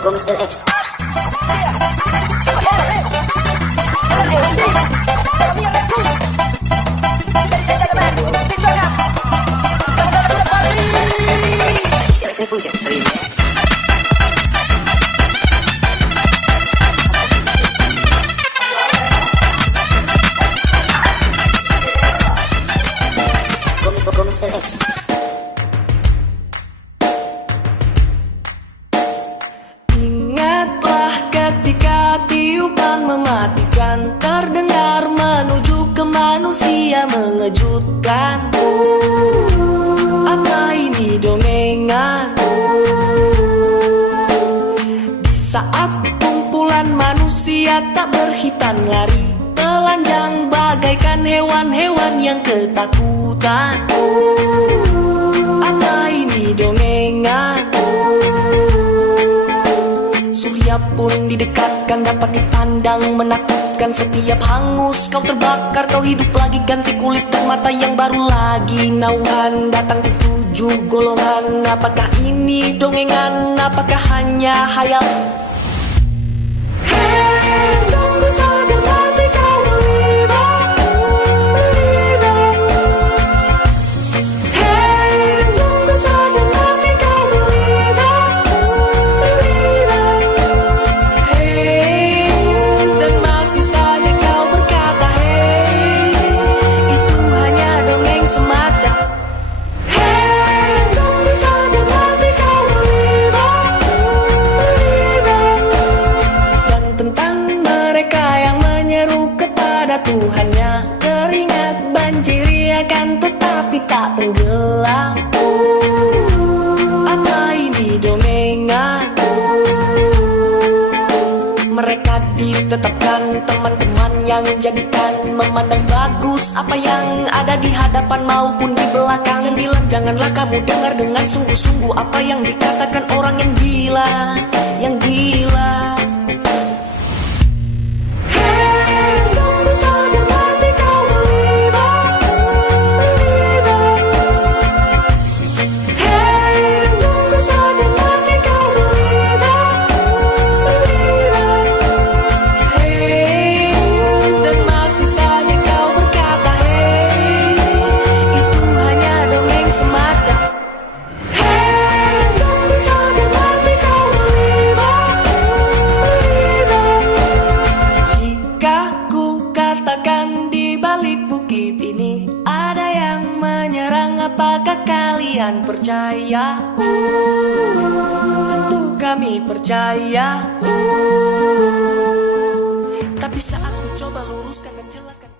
Gomes LX. Selection Fusion Remix. Gomes LX. Ingatlah ketika tiupan mematikan terdengar menuju ke manusia mengejutkan. Apa ini dongengan? Di saat kumpulan manusia tak berhitan lari, telanjang bagaikan hewan-hewan yang ketakutan. Apa ini dongengan? Surya pun didekatkan, dapat dipandang menakutkan. Setiap hangus kau terbakar, kau hidup lagi, ganti kulit dan mata yang baru lagi. Naungan datang di 7 golongan. Apakah ini dongengan? Apakah hanya hayal? Hey, tunggu saja nanti kau melibat. Hey, tunggu saja nanti kau melibat. Hey, dan masih saja kau berkata hey, itu hanya dongeng semata. Hey, tunggu saja nanti kau melibat. Dan tentang mereka yang menyeru kepada Tuhannya, keringat banjiri akan tetapi tak tenggelam. Apa ini dongengan? Mereka ditetapkan teman-teman yang jadikan memandang bagus apa yang ada di hadapan maupun di belakang. Bilang janganlah kamu dengar dengan sungguh-sungguh apa yang dikatakan orang yang gila, yang gila. Hey, tunggu saja nanti kau melibat. Hey, tunggu saja nanti kau melibat. Hey, dan masih saja kau berkata hey, itu hanya dongeng semata. Hey, tunggu saja nanti kau melibat. Jika ku katakan di balik bukit ini ada yang menyerang, apakah kalian percaya? Tentu kami percaya. Tapi saat ku coba luruskan dan jelaskan